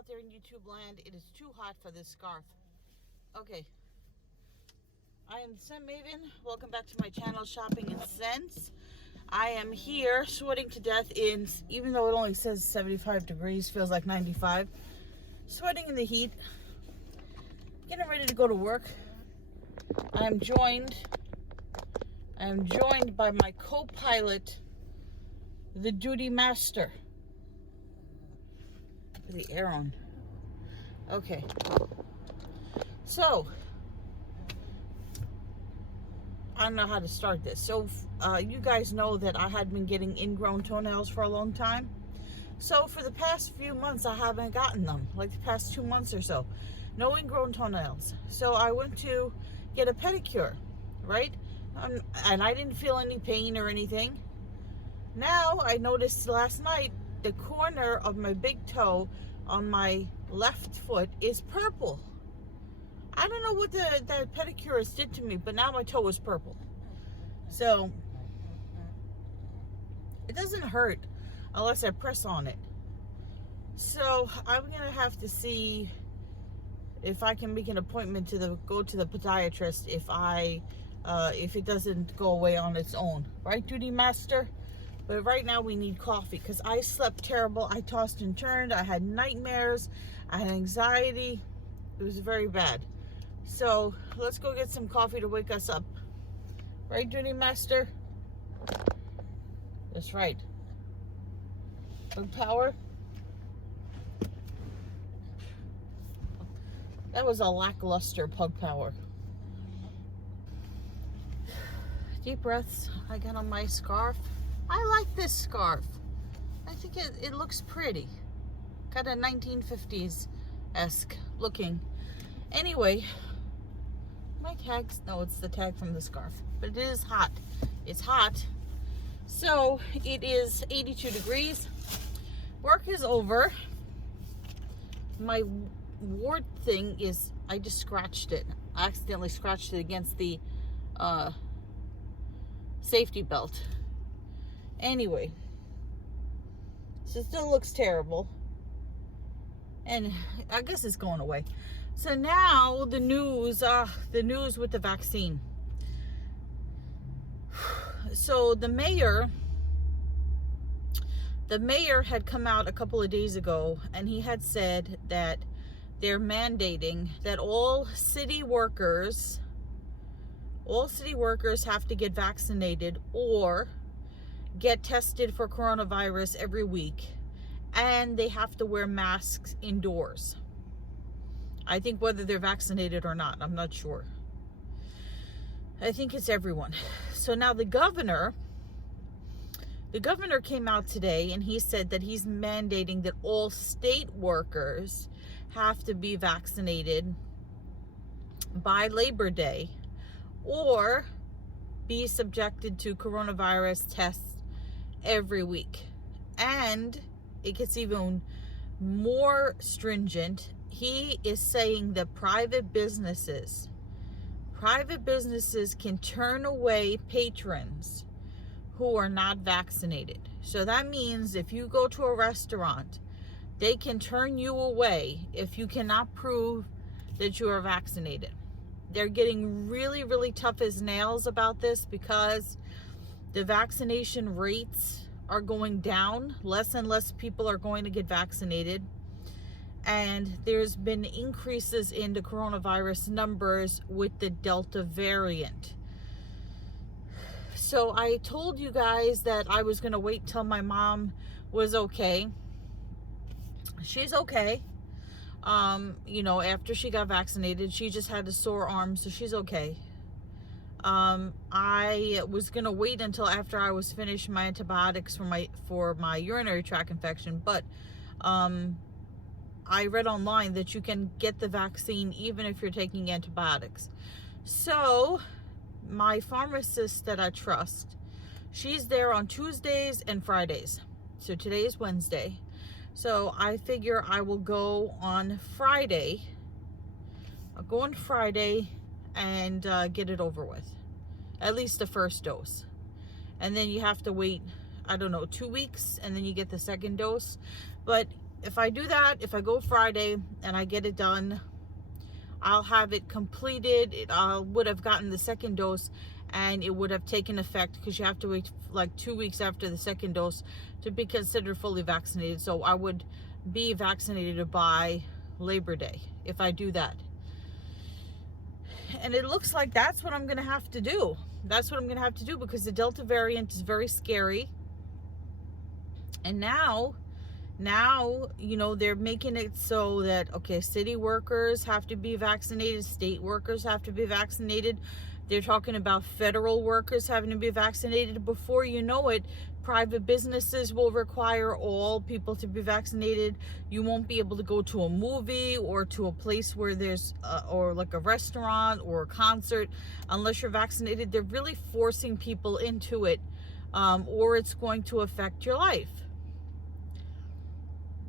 out there in YouTube land. It is too hot for this scarf. Okay. I am Scent Maven. Welcome back to my channel, Shopping in Scents. I am here sweating to death even though it only says 75 degrees, feels like 95. Sweating in the heat. Getting ready to go to work. I am joined by my co-pilot, the duty master. Put the air on. Okay. So, I don't know how to start this. So, you guys know that I had been getting ingrown toenails for a long time. So, for the past few months, I haven't gotten them. Like the past 2 months or so. No ingrown toenails. So, I went to get a pedicure, right? And I didn't feel any pain or anything. Now, I noticed last night, the corner of my big toe on my left foot is purple. I don't know what that pedicurist did to me, but now my toe is purple. So, it doesn't hurt unless I press on it. So, I'm going to have to see if I can make an appointment to go to the podiatrist if it doesn't go away on its own. Right, duty master? But right now we need coffee because I slept terrible. I tossed and turned. I had nightmares. I had anxiety. It was very bad. So let's go get some coffee to wake us up. Right, duty master? That's right. Pug power. That was a lackluster pug power. Deep breaths. I got on my scarf. I like this scarf. I think it looks pretty. Kind of 1950s-esque looking. Anyway, my tags, no, it's the tag from the scarf. But it is hot. It's hot. So, it is 82 degrees. Work is over. My ward thing is, I just scratched it. I accidentally scratched it against the safety belt. Anyway, so it still looks terrible. And I guess it's going away. So now the news with the vaccine. So the mayor had come out a couple of days ago and he had said that they're mandating that all city workers have to get vaccinated or get tested for coronavirus every week, and they have to wear masks indoors. I think whether they're vaccinated or not, I'm not sure. I think it's everyone. So now the governor came out today and he said that he's mandating that all state workers have to be vaccinated by Labor Day or be subjected to coronavirus tests every week. And it gets even more stringent. He is saying that private businesses can turn away patrons who are not vaccinated. So that means if you go to a restaurant, they can turn you away if you cannot prove that you are vaccinated. They're getting really, really tough as nails about this because the vaccination rates are going down. Less and less people are going to get vaccinated. And there's been increases in the coronavirus numbers with the Delta variant. So I told you guys that I was going to wait till my mom was okay. She's okay. After she got vaccinated, she just had a sore arm, so she's okay. I was gonna wait until after I was finished my antibiotics for my urinary tract infection, but I read online that you can get the vaccine even if you're taking antibiotics. So my pharmacist that I trust, she's there on Tuesdays and Fridays. So today is Wednesday. So I figure I will go on Friday. I'll go on Friday and get it over with. At least the first dose. And then you have to wait, I don't know, 2 weeks, and then you get the second dose. But if I do that, if I go Friday and I get it done, I'll have it completed. I would have gotten the second dose and it would have taken effect, because you have to wait like 2 weeks after the second dose to be considered fully vaccinated. So I would be vaccinated by Labor Day if I do that. And it looks like that's what I'm going to have to do. That's what I'm going to have to do, because the Delta variant is very scary. And now, you know, they're making it so that, okay, city workers have to be vaccinated, state workers have to be vaccinated. They're talking about federal workers having to be vaccinated. Before you know it, private businesses will require all people to be vaccinated. You won't be able to go to a movie or to a place where there's, or like a restaurant or a concert, unless you're vaccinated. They're really forcing people into it, or it's going to affect your life.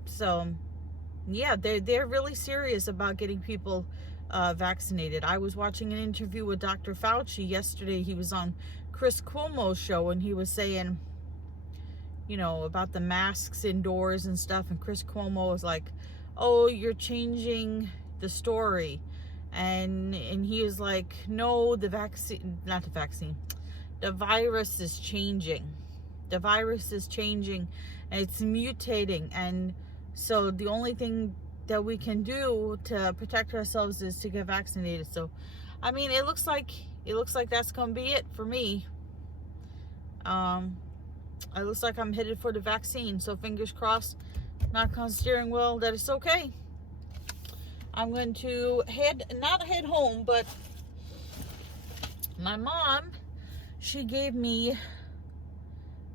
So, yeah, they're really serious about getting people vaccinated. I was watching an interview with Dr. Fauci yesterday. He was on Chris Cuomo's show, and he was saying, you know, about the masks indoors and stuff. And Chris Cuomo was like, "Oh, you're changing the story," and he was like, "No, the virus is changing. The virus is changing, and it's mutating, and so the only thing that we can do to protect ourselves is to get vaccinated." So, I mean, it looks like that's gonna be it for me. It looks like I'm headed for the vaccine. So fingers crossed, knock on steering wheel, that it's okay. I'm going to not head home, but my mom, she gave me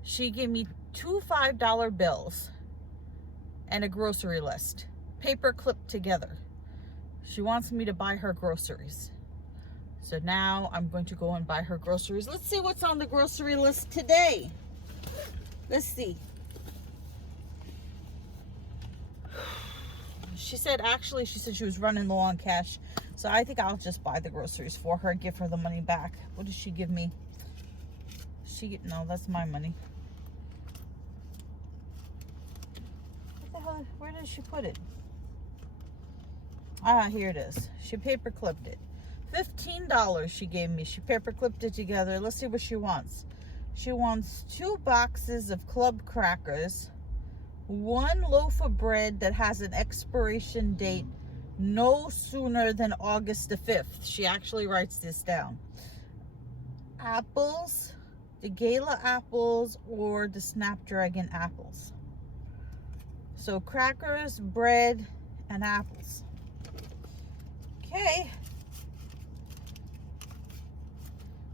2 $5 bills and a grocery list, paper clipped together. She wants me to buy her groceries. So now I'm going to go and buy her groceries. Let's see what's on the grocery list today. Let's see. She said she was running low on cash. So I think I'll just buy the groceries for her and give her the money back. What does she give me? No, that's my money. Where did she put it? Ah, here it is. She paper clipped it. $15 she gave me. She paper clipped it together. Let's see what she wants. She wants 2 boxes of club crackers, 1 loaf of bread that has an expiration date no sooner than August the 5th. She actually writes this down. Apples, the Gala apples or the Snapdragon apples. So crackers, bread, and apples. Okay.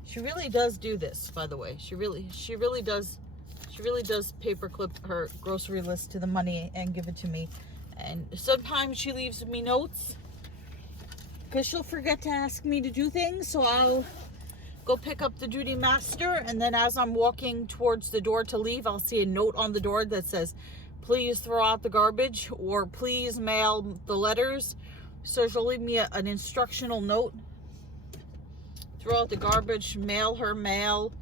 She really does do this, by the way. She really does paperclip her grocery list to the money and give it to me. And sometimes she leaves me notes, because she'll forget to ask me to do things. So I'll go pick up the duty master, and then as I'm walking towards the door to leave, I'll see a note on the door that says, "Please throw out the garbage," or "Please mail the letters." So she'll leave me an instructional note. Throw out the garbage, mail her mail.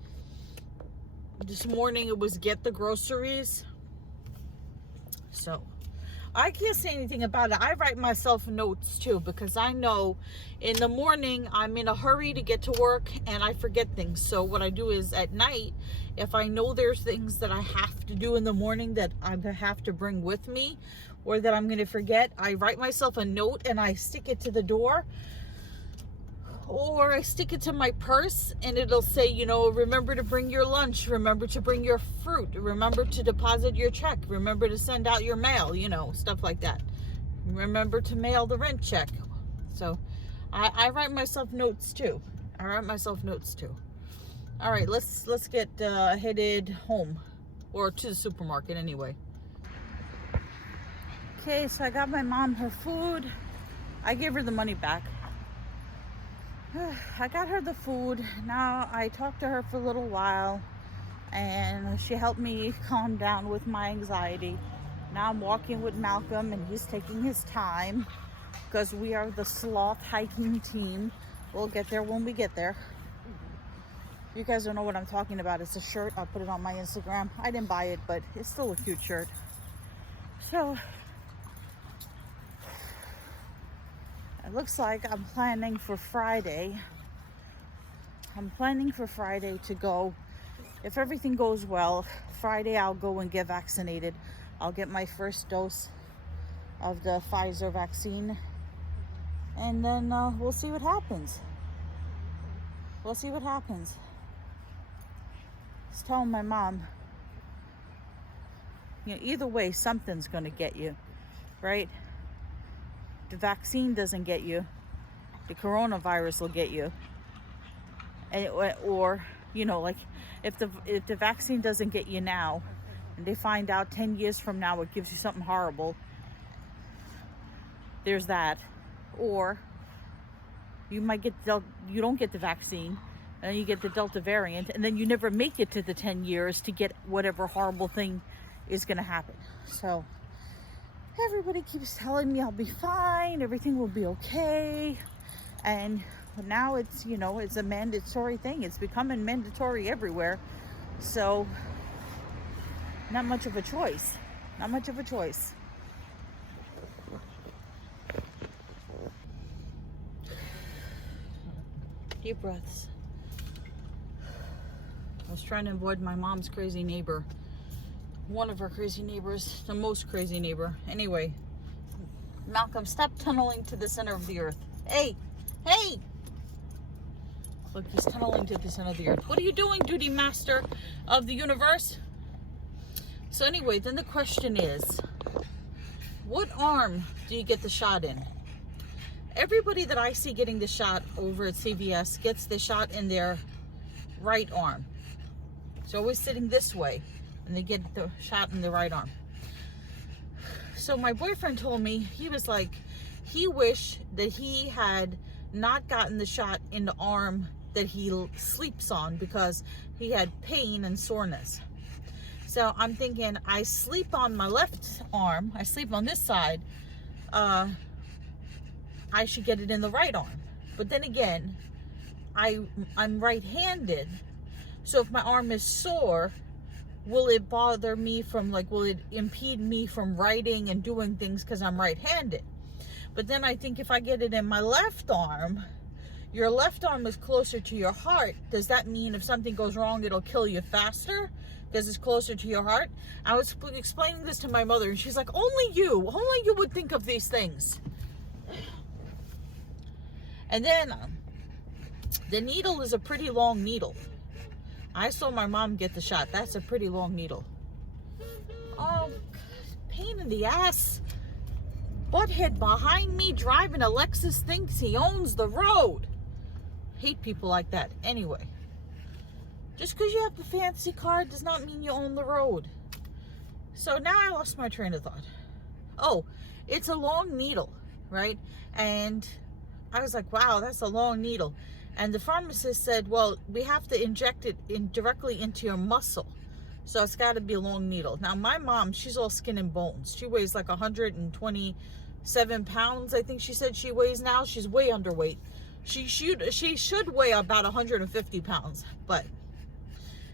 This morning it was get the groceries. So I can't say anything about it. I write myself notes too, because I know in the morning I'm in a hurry to get to work and I forget things. So what I do is at night, if I know there's things that I have to do in the morning that I have to bring with me or that I'm going to forget, I write myself a note and I stick it to the door. Or I stick it to my purse and it'll say, you know, remember to bring your lunch, remember to bring your fruit, remember to deposit your check, remember to send out your mail, you know, stuff like that. Remember to mail the rent check. So I write myself notes too. All right, let's get headed home, or to the supermarket anyway. Okay, so I got my mom her food. I gave her the money back. I got her the food. Now I talked to her for a little while and she helped me calm down with my anxiety. Now I'm walking with Malcolm and he's taking his time because we are the sloth hiking team. We'll get there when we get there. You guys don't know what I'm talking about. It's a shirt. I'll put it on my Instagram. I didn't buy it, but it's still a cute shirt. So It looks like I'm planning for Friday. I'm planning for Friday to go. If everything goes well, Friday I'll go and get vaccinated. I'll get my first dose of the Pfizer vaccine. And then we'll see what happens. We'll see what happens. I was telling my mom, you know, either way, something's going to get you, right? The vaccine doesn't get you. The coronavirus will get you. And, or, you know, like if the vaccine doesn't get you now, and they find out 10 years from now it gives you something horrible, there's that. Or you might get you don't get the vaccine, and then you get the Delta variant, and then you never make it to the 10 years to get whatever horrible thing is going to happen. So everybody keeps telling me I'll be fine, everything will be okay, and now it's, you know, it's a mandatory thing. It's becoming mandatory everywhere, so not much of a choice. Not much of a choice. Deep breaths. I was trying to avoid my mom's crazy neighbor. One of her crazy neighbors, the most crazy neighbor. Anyway, Malcolm, stop tunneling to the center of the earth. Hey, hey! Look, he's tunneling to the center of the earth. What are you doing, duty master of the universe? So anyway, then the question is, what arm do you get the shot in? Everybody that I see getting the shot over at CVS gets the shot in their right arm. So always sitting this way, and they get the shot in the right arm. So my boyfriend told me, he was like, he wished that he had not gotten the shot in the arm that he sleeps on because he had pain and soreness. So I'm thinking, I sleep on my left arm, I sleep on this side, I should get it in the right arm. But then again, I'm right-handed, so if my arm is sore, will it bother me from, like, will it impede me from writing and doing things because I'm right-handed? But then I think if I get it in my left arm, your left arm is closer to your heart. Does that mean if something goes wrong, it'll kill you faster because it's closer to your heart? I was explaining this to my mother, and she's like, only you would think of these things. And then the needle is a pretty long needle. I saw my mom get the shot. That's a pretty long needle. Oh, pain in the ass. Butthead behind me driving a Lexus thinks he owns the road. Hate people like that. Anyway, just because you have the fancy car does not mean you own the road. So now I lost my train of thought. Oh, it's a long needle, right? And I was like, wow, that's a long needle. And the pharmacist said, well, we have to inject it directly into your muscle. So it's got to be a long needle. Now, my mom, she's all skin and bones. She weighs like 127 pounds, I think she said she weighs now. She's way underweight. She should weigh about 150 pounds. But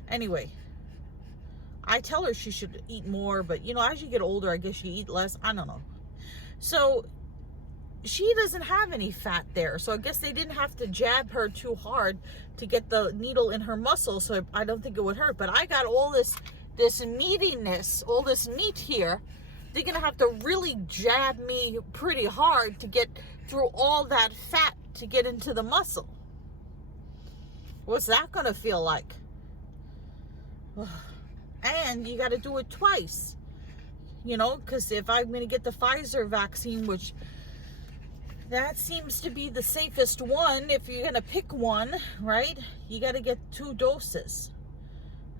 anyway, I tell her she should eat more. But, you know, as you get older, I guess you eat less. I don't know. So she doesn't have any fat there, so I guess they didn't have to jab her too hard to get the needle in her muscle, so I don't think it would hurt. But I got all this meatiness, all this meat here. They're gonna have to really jab me pretty hard to get through all that fat to get into the muscle. What's that gonna feel like? And you got to do it twice, you know, because if I'm gonna get the Pfizer vaccine, which that seems to be the safest one, if you're gonna pick one, right? You got to get 2 doses.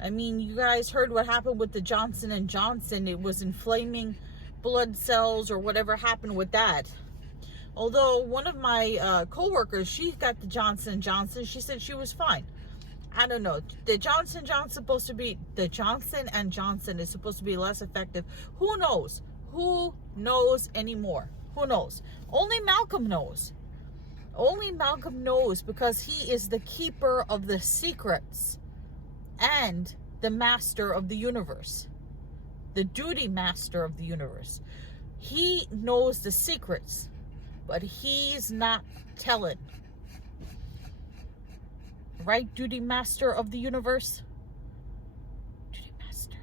I mean, you guys heard what happened with the Johnson & Johnson. It was inflaming blood cells or whatever happened with that. Although one of my co-workers, she got the Johnson & Johnson. She said she was fine. I don't know. The Johnson & Johnson is supposed to be less effective. Who knows? Who knows anymore? Who knows? Only Malcolm knows. Only Malcolm knows, because he is the keeper of the secrets and the master of the universe. The duty master of the universe. He knows the secrets. but he's not telling. Right, Duty Master of the universe? Duty Master.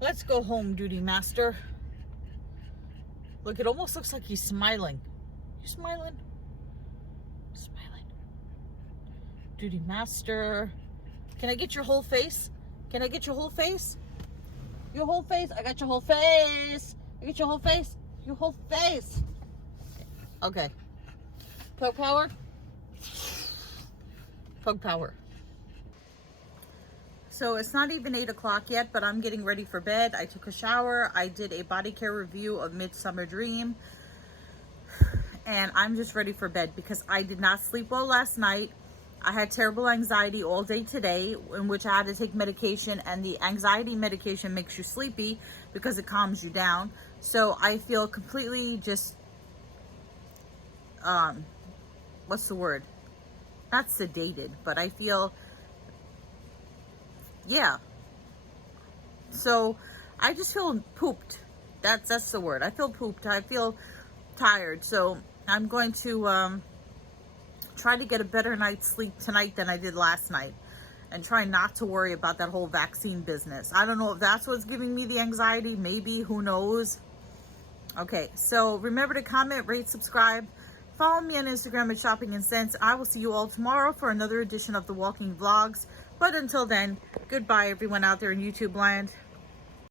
Let's go home, Duty Master. Look, it almost looks like he's smiling. You smiling? Smiling. Duty Master. Can I get your whole face? Can I get your whole face? Your whole face? I got your whole face. I get your whole face? Your whole face. Okay. Pug power. Pug power. So it's not even 8 o'clock yet, but I'm getting ready for bed. I took a shower. I did a body care review of Midsummer Dream. And I'm just ready for bed because I did not sleep well last night. I had terrible anxiety all day today, in which I had to take medication, and the anxiety medication makes you sleepy because it calms you down. So I feel completely just, what's the word? Not sedated, but I feel, yeah. So I just feel pooped. That's the word. I feel pooped. I feel tired. So I'm going to, try to get a better night's sleep tonight than I did last night, and try not to worry about that whole vaccine business. I don't know if that's what's giving me the anxiety. Maybe, who knows? Okay, so remember to comment, rate, subscribe. Follow me on Instagram at Shopping and Sense. I will see you all tomorrow for another edition of the Walking Vlogs. But until then, goodbye everyone out there in YouTube land.